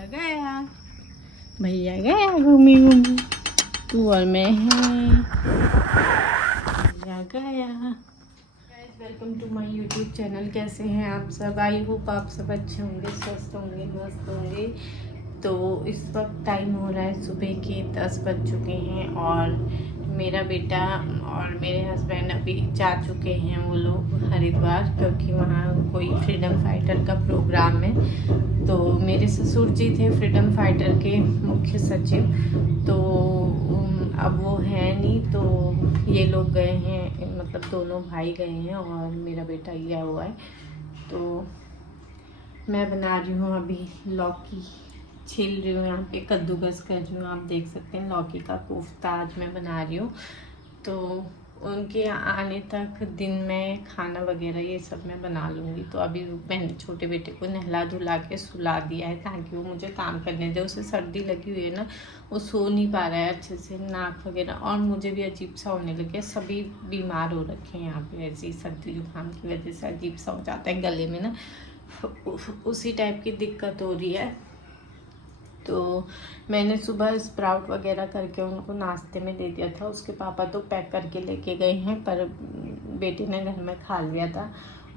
भैया गया, भैया गया घूमी घूमी, तू और मैं हैं, भैया गया। Welcome to my YouTube channel. कैसे हैं आप सब? आई होप आप सब अच्छे होंगे, स्वस्थ होंगे, मस्त होंगे। तो इस वक्त टाइम हो रहा है सुबह के 10 बज चुके हैं और मेरा बेटा और मेरे हस्बैंड अभी जा चुके हैं वो लोग हरिद्वार, क्योंकि वहाँ कोई फ्रीडम फाइटर का प्रोग्राम है। तो मेरे ससुर जी थे फ्रीडम फाइटर के मुख्य सचिव, तो अब वो है नहीं, तो ये लोग गए हैं, मतलब दोनों भाई गए हैं और मेरा बेटा गया हुआ है। तो मैं बना रही हूँ अभी लौकी, छील रही हूँ, यहाँ पे कद्दूकस कर रही हूँ। आप देख सकते हैं लौकी का कोफ्ता आज मैं बना रही हूँ। तो उनके आने तक दिन में खाना वगैरह ये सब मैं बना लूँगी। तो अभी मैंने छोटे बेटे को नहला धुला के सुला दिया है ताकि वो मुझे काम करने दे। उसे सर्दी लगी हुई है ना, वो सो नहीं पा रहा है अच्छे से, नाक वगैरह, और मुझे भी अजीब सा होने लगे। सभी बीमार हो रखे हैं यहाँ पे, ऐसी सर्दी जुकाम की वजह से अजीब सा हो जाता है गले में ना, उसी टाइप की दिक्कत हो रही है। तो मैंने सुबह स्प्राउट वगैरह करके उनको नाश्ते में दे दिया था। उसके पापा तो पैक करके लेके गए हैं, पर बेटी ने घर में खा लिया था।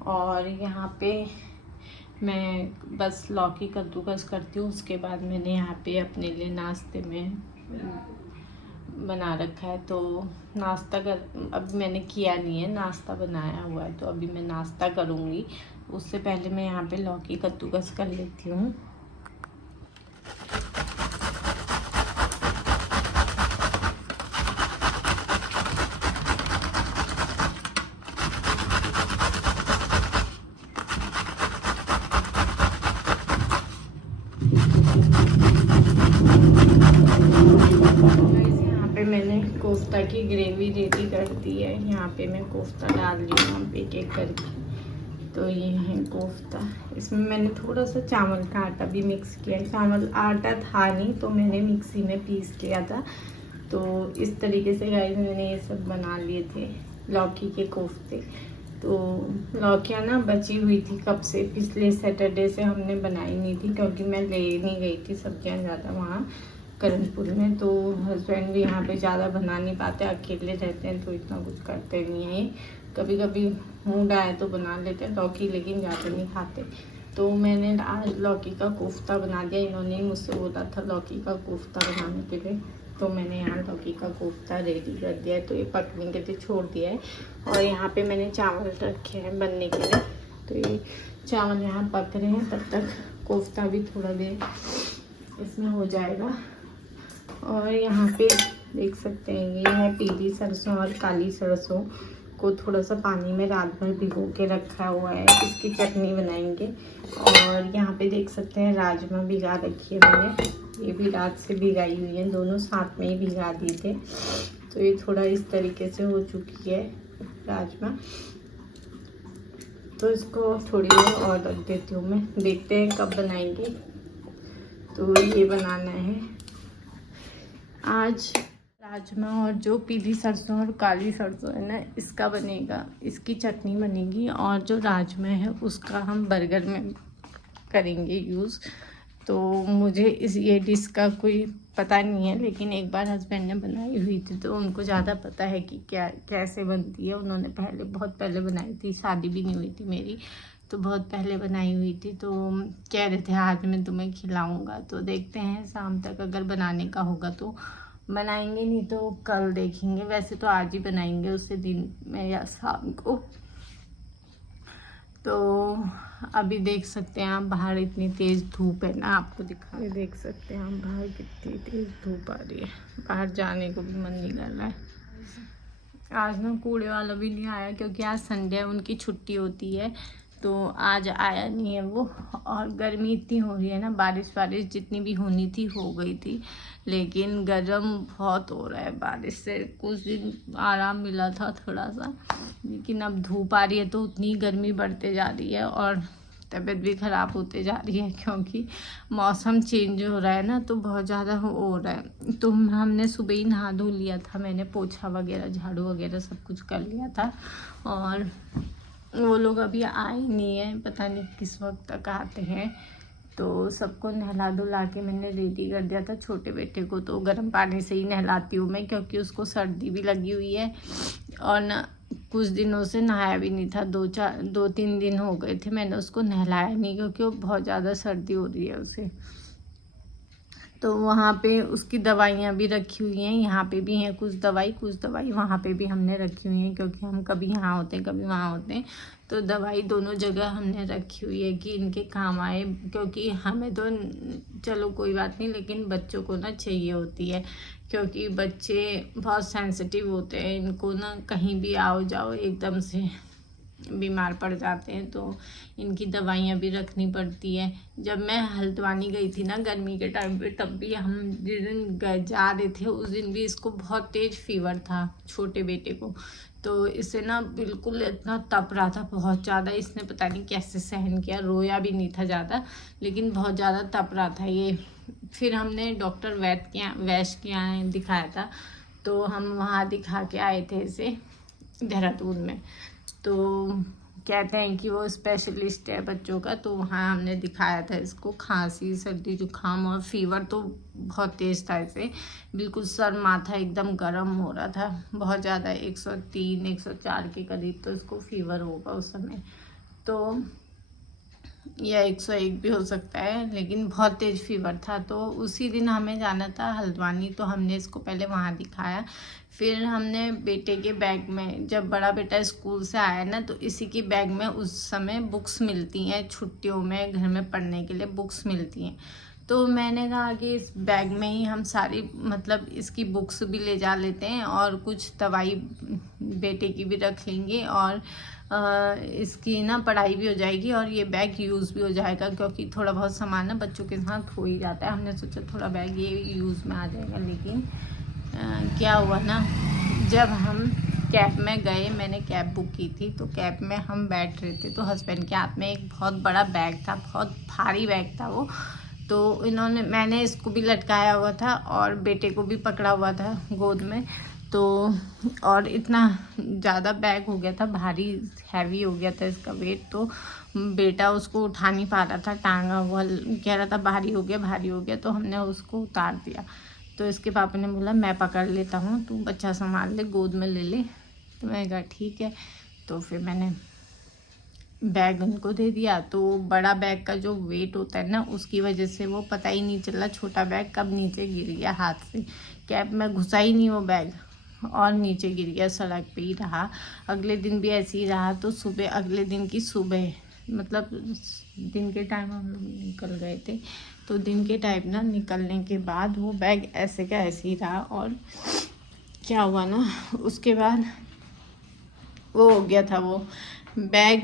और यहाँ पे मैं बस लौकी कद्दूकस करती हूँ। उसके बाद मैंने यहाँ पे अपने लिए नाश्ते में बना रखा है। तो नाश्ता कर, अब मैंने किया नहीं है, नाश्ता बनाया हुआ है, तो अभी मैं नाश्ता करूँगी। उससे पहले मैं यहाँ पे लौकी कद्दूकस कर लेती हूँ। यहाँ पे मैंने कोफ्ता की ग्रेवी रेडी कर दी है। यहाँ पे मैं कोफ्ता डाल रही हूँ एक एक करके। तो ये है कोफ्ता, इसमें मैंने थोड़ा सा चावल का आटा भी मिक्स किया है। चावल आटा था नहीं तो मैंने मिक्सी में पीस लिया था। तो इस तरीके से गाइस मैंने ये सब बना लिए थे लौकी के कोफ्ते। तो लौकियाँ ना बची हुई थी कब से, पिछले सैटरडे से हमने बनाई नहीं थी, क्योंकि मैं ले नहीं गई थी सब्जियाँ ज़्यादा वहाँ करणपुर में। तो हस्बैंड भी यहाँ पे ज़्यादा बना नहीं पाते, अकेले रहते हैं तो इतना कुछ करते नहीं हैं। कभी कभी मूड आए तो बना लेते हैं लौकी, लेकिन ज़्यादा नहीं खाते। तो मैंने आज लौकी का कोफ्ता बना दिया। इन्होंने मुझसे बोला था लौकी का कोफ्ता बनाने के लिए, तो मैंने यहाँ लौकी का कोफ्ता रेडी कर दिया है। तो ये पकने के लिए छोड़ दिया है। और यहाँ पे मैंने चावल रखे हैं बनने के लिए। तो ये चावल यहाँ पक रहे हैं, तब तक कोफ्ता भी थोड़ा देर इसमें हो जाएगा। और यहाँ पे देख सकते हैं ये है पीली सरसों और काली सरसों को थोड़ा सा पानी में रात भर भिगो के रखा हुआ है, इसकी चटनी बनाएंगे। और यहाँ पे देख सकते हैं राजमा भिगा रखी है मैंने, ये भी रात से भिगाई हुई है, दोनों साथ में ही भिगा दिए थे। तो ये थोड़ा इस तरीके से हो चुकी है राजमा। तो इसको थोड़ी देर और रख देती हूँ मैं, देखते हैं कब बनाएंगे। तो ये बनाना है आज राजमा, और जो पीली सरसों और काली सरसों है ना, इसका बनेगा, इसकी चटनी बनेगी। और जो राजमा है उसका हम बर्गर में करेंगे यूज़। तो मुझे ये डिश का कोई पता नहीं है, लेकिन एक बार हस्बैंड ने बनाई हुई थी तो उनको ज़्यादा पता है कि क्या कैसे बनती है। उन्होंने पहले बहुत पहले बनाई थी, शादी भी नहीं हुई थी मेरी, तो बहुत पहले बनाई हुई थी। तो कह रहे थे आज मैं तुम्हें खिलाऊंगा। तो देखते हैं शाम तक अगर बनाने का होगा तो बनाएंगे, नहीं तो कल देखेंगे। वैसे तो आज ही बनाएंगे, उससे दिन में या शाम को। तो अभी देख सकते हैं आप बाहर इतनी तेज़ धूप है ना, आपको दिखा, ये देख सकते हैं आप बाहर कितनी तेज़ धूप आ रही है, बाहर जाने को भी मन नहीं कर रहा है। आज ना कूड़े वाला भी नहीं आया, क्योंकि आज संडे है, उनकी छुट्टी होती है, तो आज आया नहीं है वो। और गर्मी इतनी हो रही है ना, बारिश जितनी भी होनी थी हो गई थी, लेकिन गर्म बहुत हो रहा है। बारिश से कुछ दिन आराम मिला था थोड़ा सा, लेकिन अब धूप आ रही है तो उतनी गर्मी बढ़ते जा रही है और तबीयत भी ख़राब होते जा रही है, क्योंकि मौसम चेंज हो रहा है ना, तो बहुत ज़्यादा हो रहा है। तो हमने सुबह ही नहा धो लिया था, मैंने पोछा वगैरह झाड़ू वगैरह सब कुछ कर लिया था। और वो लोग अभी आए नहीं हैं, पता नहीं किस वक्त तक आते हैं। तो सबको नहला धुला के मैंने रेडी कर दिया था। छोटे बेटे को तो गर्म पानी से ही नहलाती हूँ मैं, क्योंकि उसको सर्दी भी लगी हुई है और ना कुछ दिनों से नहाया भी नहीं था। 2-3 दिन हो गए थे मैंने उसको नहलाया नहीं, क्योंकि वो बहुत ज़्यादा सर्दी हो रही है उसे। तो वहाँ पे उसकी दवाइयाँ भी रखी हुई हैं, यहाँ पे भी हैं कुछ दवाई वहाँ पे भी हमने रखी हुई हैं, क्योंकि हम कभी यहाँ होते हैं कभी वहाँ होते हैं, तो दवाई दोनों जगह हमने रखी हुई है कि इनके काम आए। क्योंकि हमें तो चलो कोई बात नहीं, लेकिन बच्चों को ना चाहिए होती है, क्योंकि बच्चे बहुत सेंसिटिव होते हैं। इनको ना कहीं भी आओ जाओ एकदम से बीमार पड़ जाते हैं, तो इनकी दवाइयाँ भी रखनी पड़ती है। जब मैं हल्द्वानी गई थी ना गर्मी के टाइम पे, तब भी हम जिस दिन जा रहे थे उस दिन भी इसको बहुत तेज़ फीवर था छोटे बेटे को। तो इसे ना बिल्कुल इतना तप रहा था बहुत ज़्यादा, इसने पता नहीं कैसे सहन किया, रोया भी नहीं था ज़्यादा, लेकिन बहुत ज़्यादा तप रहा था ये। फिर हमने डॉक्टर वैश के यहाँ दिखाया था, तो हम वहाँ दिखा के आए थे इसे देहरादून में। तो कहते हैं कि वो स्पेशलिस्ट है बच्चों का, तो वहाँ हमने दिखाया था इसको। खांसी सर्दी जुकाम और फीवर तो बहुत तेज़ था इसे, बिल्कुल सर माथा एकदम गर्म हो रहा था बहुत ज़्यादा, 103-104 के करीब तो इसको फीवर होगा उस समय, तो या 101 भी हो सकता है, लेकिन बहुत तेज़ फीवर था। तो उसी दिन हमें जाना था हल्द्वानी, तो हमने इसको पहले वहाँ दिखाया। फिर हमने बेटे के बैग में, जब बड़ा बेटा स्कूल से आया ना, तो इसी की बैग में उस समय बुक्स मिलती हैं, छुट्टियों में घर में पढ़ने के लिए बुक्स मिलती हैं। तो मैंने कहा कि इस बैग में ही हम सारी मतलब इसकी बुक्स भी ले जा लेते हैं और कुछ दवाई बेटे की भी रख लेंगे, और इसकी ना पढ़ाई भी हो जाएगी और ये बैग यूज़ भी हो जाएगा, क्योंकि थोड़ा बहुत सामान ना बच्चों के साथ हो ही जाता है। हमने सोचा थोड़ा बैग ये यूज़ में आ जाएगा, लेकिन क्या हुआ ना, जब हम कैब में गए, मैंने कैब बुक की थी, तो कैब में हम बैठ रहे थे, तो हस्बैंड के हाथ में एक बहुत बड़ा बैग था, बहुत भारी बैग था वो। तो मैंने इसको भी लटकाया हुआ था और बेटे को भी पकड़ा हुआ था गोद में, तो और इतना ज़्यादा बैग हो गया था, भारी हैवी हो गया था इसका वेट। तो बेटा उसको उठा नहीं पा रहा था, टांगा हुआ कह रहा था भारी हो गया, तो हमने उसको उतार दिया। तो इसके पापा ने बोला मैं पकड़ लेता हूँ, तू बच्चा संभाल ले, गोद में ले ले। तो मैंने कहा ठीक है। तो फिर मैंने बैग उनको दे दिया। तो बड़ा बैग का जो वेट होता है ना, उसकी वजह से वो पता ही नहीं चला छोटा बैग कब नीचे गिर गया हाथ से। कैब में घुसा ही नहीं वो बैग और नीचे गिर गया, सड़क पे ही रहा। अगले दिन भी ऐसे ही रहा। तो अगले दिन की सुबह, मतलब दिन के टाइम हम लोग निकल गए थे, तो दिन के टाइम ना निकलने के बाद वो बैग ऐसे का ऐसे ही रहा। और क्या हुआ ना, उसके बाद वो हो गया था, वो बैग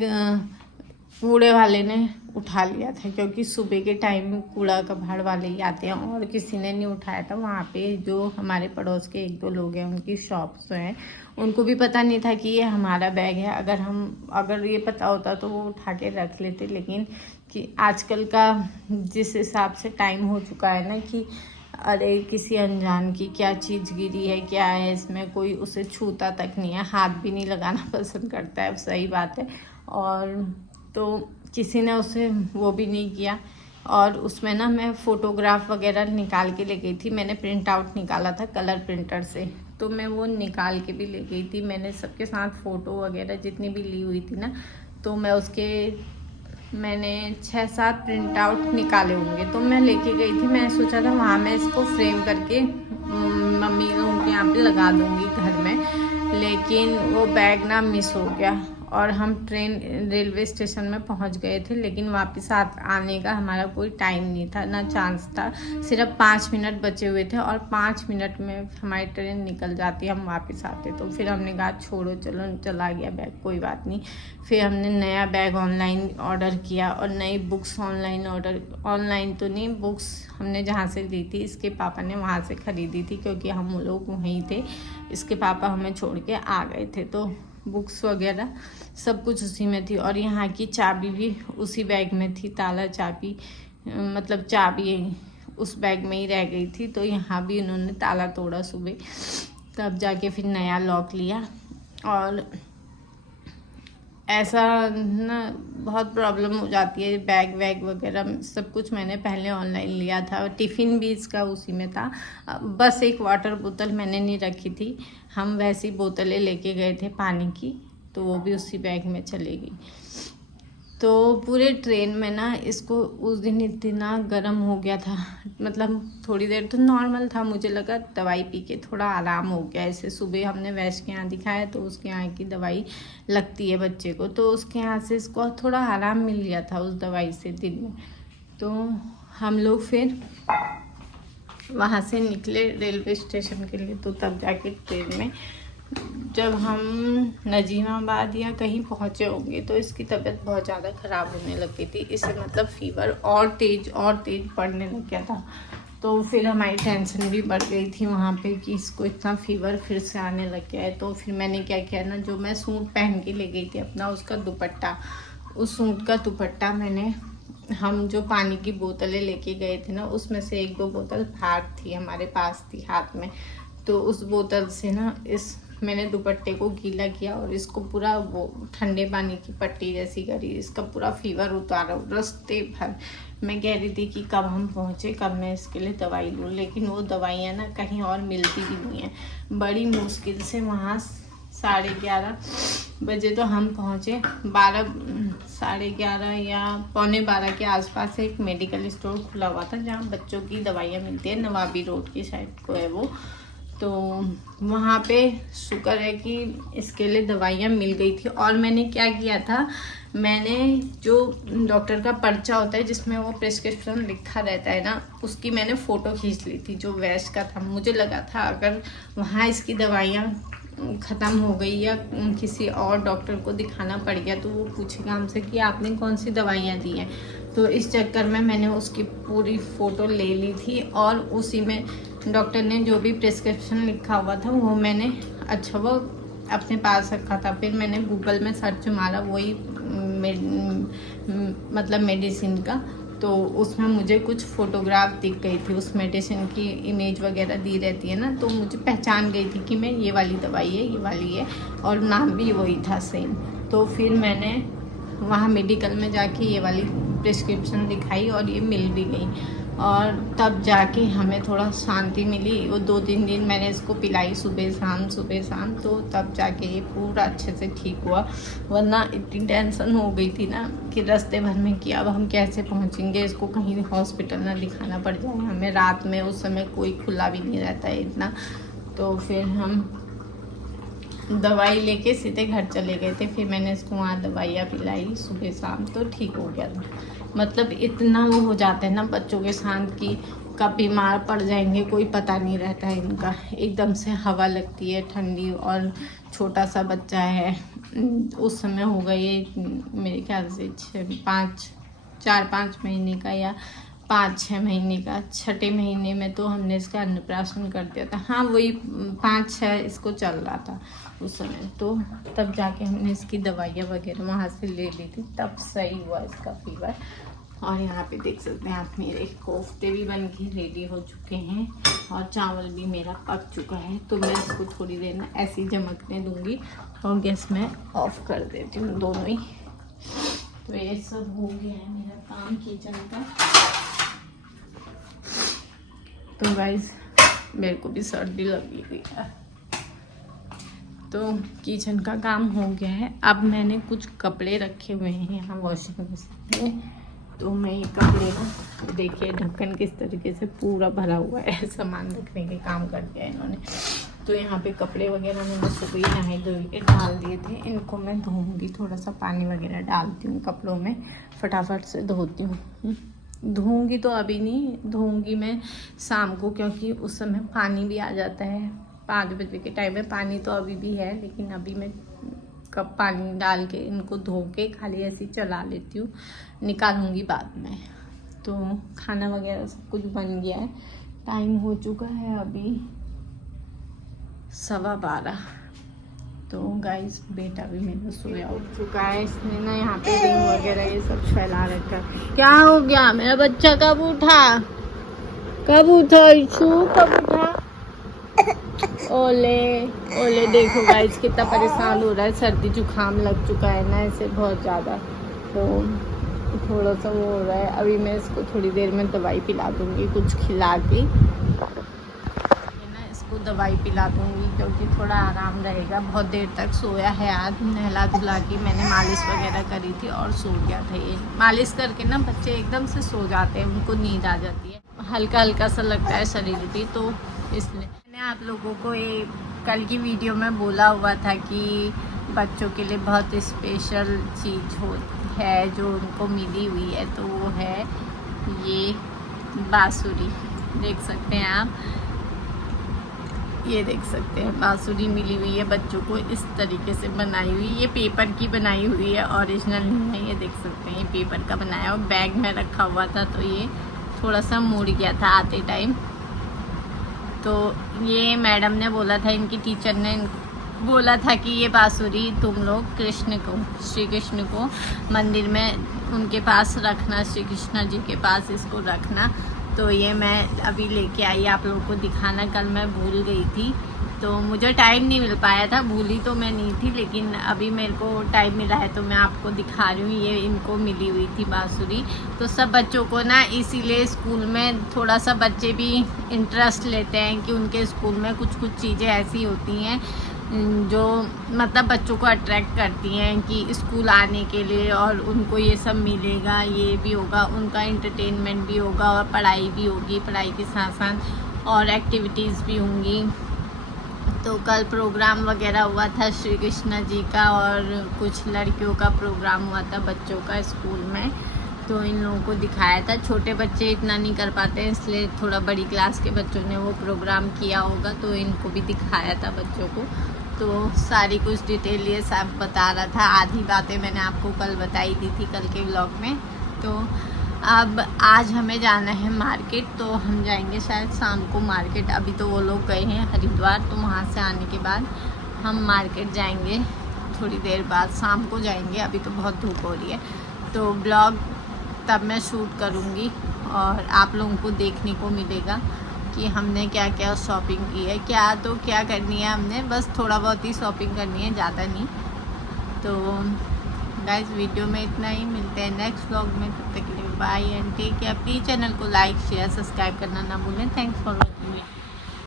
कूड़े वाले ने उठा लिया था, क्योंकि सुबह के टाइम कूड़ा कबाड़ वाले ही आते हैं और किसी ने नहीं उठाया था। वहाँ पे जो हमारे पड़ोस के 1-2 लोग हैं, उनकी शॉप्स हैं, उनको भी पता नहीं था कि ये हमारा बैग है। अगर ये पता होता तो वो उठा के रख लेते, लेकिन कि आजकल का जिस हिसाब से टाइम हो चुका है ना, कि अरे किसी अनजान की क्या चीज़ गिरी है, क्या है इसमें, कोई उसे छूता तक नहीं है, हाथ भी नहीं लगाना पसंद करता है, सही बात है। और तो किसी ने उसे वो भी नहीं किया। और उसमें ना मैं फ़ोटोग्राफ वगैरह निकाल के ले गई थी, मैंने प्रिंट आउट निकाला था कलर प्रिंटर से, तो मैं वो निकाल के भी ले गई थी। मैंने सबके साथ फ़ोटो वगैरह जितनी भी ली हुई थी ना, तो मैंने 6-7 प्रिंट आउट निकाले होंगे, तो मैं लेके गई थी। मैंने सोचा था वहाँ मैं इसको फ्रेम करके मम्मी लोगों के यहाँ पे लगा दूँगी घर में, लेकिन वो बैग ना मिस हो गया और हम रेलवे स्टेशन में पहुंच गए थे, लेकिन वापस आने का हमारा कोई टाइम नहीं था, ना चांस था। सिर्फ 5 मिनट बचे हुए थे और 5 मिनट में हमारी ट्रेन निकल जाती, हम वापस आते। तो फिर हमने कहा छोड़ो, चलो चला गया बैग, कोई बात नहीं। फिर हमने नया बैग ऑनलाइन ऑर्डर किया और नई बुक्स ऑनलाइन तो नहीं, बुक्स हमने जहाँ से ली थी, इसके पापा ने वहाँ से ख़रीदी थी, क्योंकि हम लोग वहीं थे, इसके पापा हमें छोड़ के आ गए थे। तो बुक्स वगैरह सब कुछ उसी में थी, और यहाँ की चाबी भी उसी बैग में थी, ताला चाबी, मतलब चाबी उस बैग में ही रह गई थी। तो यहाँ भी उन्होंने ताला तोड़ा सुबह, तब जाके फिर नया लॉक लिया। और ऐसा ना बहुत प्रॉब्लम हो जाती है। बैग वैग वगैरह सब कुछ मैंने पहले ऑनलाइन लिया था, टिफ़िन भी इसका उसी में था। बस एक वाटर बोतल मैंने नहीं रखी थी, हम वैसी बोतलें लेके गए थे पानी की, तो वो भी उसी बैग में चलेगी। तो पूरे ट्रेन में ना इसको उस दिन इतना गर्म हो गया था, मतलब थोड़ी देर तो नॉर्मल था, मुझे लगा दवाई पी के थोड़ा आराम हो गया। ऐसे सुबह हमने वैश के यहाँ दिखाया तो उसके यहाँ की दवाई लगती है बच्चे को, तो उसके यहाँ से इसको थोड़ा आराम मिल गया था उस दवाई से दिन में। तो हम लोग फिर वहाँ से निकले रेलवे स्टेशन के लिए, तो तब जाके ट्रेन में जब हम नजीमाबाद या कहीं पहुँचे होंगे तो इसकी तबीयत बहुत ज़्यादा ख़राब होने लगी थी। इसे मतलब फीवर और तेज़ पड़ने लग गया था। तो फिर हमारी टेंशन भी बढ़ गई थी वहाँ पे कि इसको इतना फीवर फिर से आने लग गया है। तो फिर मैंने क्या किया ना, जो मैं सूट पहन के ले गई थी अपना, उसका दुपट्टा, उस सूट का दुपट्टा मैंने, हम जो पानी की बोतलें लेके गए थे ना, उसमें से 1-2 बोतल बाहर थी, हमारे पास थी हाथ में, तो उस बोतल से ना मैंने दुपट्टे को गीला किया और इसको पूरा वो ठंडे पानी की पट्टी जैसी करी, इसका पूरा फीवर उतारा रास्ते भर। मैं कह रही थी कि कब हम पहुँचे, कब मैं इसके लिए दवाई लूँ, लेकिन वो दवाइयाँ ना कहीं और मिलती भी नहीं है। बड़ी मुश्किल से वहाँ 11:30 बजे तो हम पहुँचे, 11:30 या 11:45 के आसपास एक मेडिकल स्टोर खुला हुआ था जहाँ बच्चों की दवाइयाँ मिलती है, नवाबी रोड की साइड को है वो। तो वहाँ पे शुक्र है कि इसके लिए दवाइयाँ मिल गई थी। और मैंने क्या किया था, मैंने जो डॉक्टर का पर्चा होता है जिसमें वो प्रिस्क्रिप्शन लिखा रहता है ना, उसकी मैंने फ़ोटो खींच ली थी, जो वैश का था। मुझे लगा था अगर वहाँ इसकी दवाइयाँ ख़त्म हो गई या किसी और डॉक्टर को दिखाना पड़ गया तो वो पूछेगा हमसे कि आपने कौन सी दवाइयाँ दी हैं। तो इस चक्कर में मैंने उसकी पूरी फ़ोटो ले ली थी और उसी में डॉक्टर ने जो भी प्रिस्क्रिप्शन लिखा हुआ था वो मैंने वो अपने पास रखा था। फिर मैंने गूगल में सर्च मारा वही मतलब मेडिसिन का, तो उसमें मुझे कुछ फ़ोटोग्राफ दिख गई थी, उस मेडिसिन की इमेज वगैरह दी रहती है ना, तो मुझे पहचान गई थी कि मैं ये वाली दवाई है, ये वाली है, और नाम भी वही था सेम। तो फिर मैंने वहाँ मेडिकल में जाके ये वाली प्रिस्क्रिप्शन दिखाई और ये मिल भी गई, और तब जाके हमें थोड़ा शांति मिली। वो 2-3 दिन मैंने इसको पिलाई सुबह शाम, तो तब जाके ये पूरा अच्छे से ठीक हुआ। वरना इतनी टेंशन हो गई थी ना कि रास्ते भर में कि अब हम कैसे पहुंचेंगे, इसको कहीं हॉस्पिटल ना दिखाना पड़ जाए हमें। रात में उस समय कोई खुला भी नहीं रहता है इतना। तो फिर हम दवाई लेके सीधे घर चले गए थे। फिर मैंने इसको वहाँ दवाइयाँ पिलाई सुबह शाम, तो ठीक हो गया था। मतलब इतना वो हो जाता है ना बच्चों के साथ कि कब बीमार पड़ जाएंगे कोई पता नहीं रहता है इनका। एकदम से हवा लगती है ठंडी, और छोटा सा बच्चा है, उस समय होगा ये मेरे ख्याल से 4-5 महीने का या 5-6 महीने का। 6ठे महीने में तो हमने इसका अन्नप्राशन कर दिया था। हाँ, वही 5-6 इसको चल रहा था उस समय। तो तब जाके हमने इसकी दवाइयाँ वगैरह वहाँ से ले ली थी, तब सही हुआ इसका फीवर। और यहाँ पे देख सकते हैं आप, मेरे कोफ्ते भी बन के रेडी हो चुके हैं और चावल भी मेरा पक चुका है। तो मैं इसको थोड़ी देर में ऐसे ही जमकने दूँगी और गैस में ऑफ कर देती हूँ दोनों ही। तो ये सब हो गया है मेरा काम किचन का। तो गाइस मेरे को भी सर्दी लगी हुई है, तो किचन का काम हो गया है। अब मैंने कुछ कपड़े रखे हुए हैं यहाँ वॉशिंग मशीन में, तो मैं ये कपड़े ना देखिए ढक्कन किस तरीके से पूरा भरा हुआ है, सामान रखने के काम कर दिया इन्होंने। तो यहाँ पे कपड़े वगैरह मैंने सुबह नहाए धोए के डाल दिए थे, इनको मैं धोऊंगी, थोड़ा सा पानी वगैरह डालती हूँ कपड़ों में, फटाफट से धोती हूँ। धोऊंगी तो अभी नहीं, धोऊंगी मैं शाम को, क्योंकि उस समय पानी भी आ जाता है। 5 बजे के टाइम में पानी तो अभी भी है, लेकिन अभी मैं कब पानी डाल के इनको धो के खाली ऐसे चला लेती हूँ, निकालूंगी बाद में। तो खाना वगैरह सब कुछ बन गया है, टाइम हो चुका है अभी 12:15। तो गाइस बेटा भी मेरा सोया उठ चुका है, इसने ना यहाँ पे रिंग वगैरह ये सब फैला रखा। क्या हो गया मेरा बच्चा, कब उठा इशू, कब उठा? ओले ओले देखो गाइस कितना परेशान हो रहा है, सर्दी जुकाम लग चुका है ना इसे बहुत ज़्यादा, तो थोड़ा सा वो हो रहा है। अभी मैं इसको थोड़ी देर में दवाई पिला दूँगी कुछ खिला के ना, इसको दवाई पिला दूँगी क्योंकि थोड़ा आराम रहेगा। बहुत देर तक सोया है, आज नहला धुला के मैंने मालिश वगैरह करी थी और सो गया था। ये मालिश करके ना बच्चे एकदम से सो जाते हैं, उनको नींद आ जाती है, हल्का हल्का सा लगता है शरीर भी, तो इसलिए मैंने आप लोगों को ये कल की वीडियो में बोला हुआ था कि बच्चों के लिए बहुत स्पेशल चीज़ है जो उनको मिली हुई है, तो वो है ये बांसुरी। देख सकते हैं आप, ये देख सकते हैं बांसुरी मिली हुई है बच्चों को, इस तरीके से बनाई हुई। ये पेपर की बनाई हुई है, ओरिजिनल नहीं है। ये देख सकते हैं ये पेपर का बनाया हुआ, बैग में रखा हुआ था तो ये थोड़ा सा मुड़ गया था आते टाइम। तो ये मैडम ने बोला था, इनकी टीचर ने बोला था कि ये बांसुरी तुम लोग कृष्ण को, श्री कृष्ण को मंदिर में उनके पास रखना, श्री कृष्ण जी के पास इसको रखना। तो ये मैं अभी लेके आई आप लोगों को दिखाना। कल मैं भूल गई थी तो मुझे टाइम नहीं मिल पाया था, भूली तो मैं नहीं थी, लेकिन अभी मेरे को टाइम मिला है तो मैं आपको दिखा रही हूँ। ये इनको मिली हुई थी बांसुरी, तो सब बच्चों को ना इसीलिए स्कूल में थोड़ा सा बच्चे भी इंटरेस्ट लेते हैं कि उनके स्कूल में कुछ कुछ चीज़ें ऐसी होती हैं जो मतलब बच्चों को अट्रैक्ट करती हैं कि स्कूल आने के लिए, और उनको ये सब मिलेगा, ये भी होगा, उनका एंटरटेनमेंट भी होगा और पढ़ाई भी होगी, पढ़ाई के साथ साथ और एक्टिविटीज़ भी होंगी। तो कल प्रोग्राम वगैरह हुआ था श्री कृष्ण जी का, और कुछ लड़कियों का प्रोग्राम हुआ था बच्चों का स्कूल में, तो इन लोगों को दिखाया था। छोटे बच्चे इतना नहीं कर पाते हैं, इसलिए थोड़ा बड़ी क्लास के बच्चों ने वो प्रोग्राम किया होगा, तो इनको भी दिखाया था बच्चों को। तो सारी कुछ डिटेल ये सब बता रहा था, आधी बातें मैंने आपको कल बताई दी थी कल के व्लॉग में। तो अब आज हमें जाना है मार्केट, तो हम जाएंगे शायद शाम को मार्केट। अभी तो वो लोग गए हैं हरिद्वार, तो वहाँ से आने के बाद हम मार्केट जाएंगे थोड़ी देर बाद, शाम को जाएंगे। अभी तो बहुत धूप हो रही है, तो ब्लॉग तब मैं शूट करूँगी और आप लोगों को देखने को मिलेगा कि हमने क्या क्या शॉपिंग की है। क्या करनी है, हमने बस थोड़ा बहुत ही शॉपिंग करनी है, ज़्यादा नहीं। तो गाइस वीडियो में इतना ही, मिलते हैं नेक्स्ट व्लॉग में, तब तक के लिए bye and take care. Please channel को लाइक शेयर सब्सक्राइब करना ना भूलें। Thanks for watching.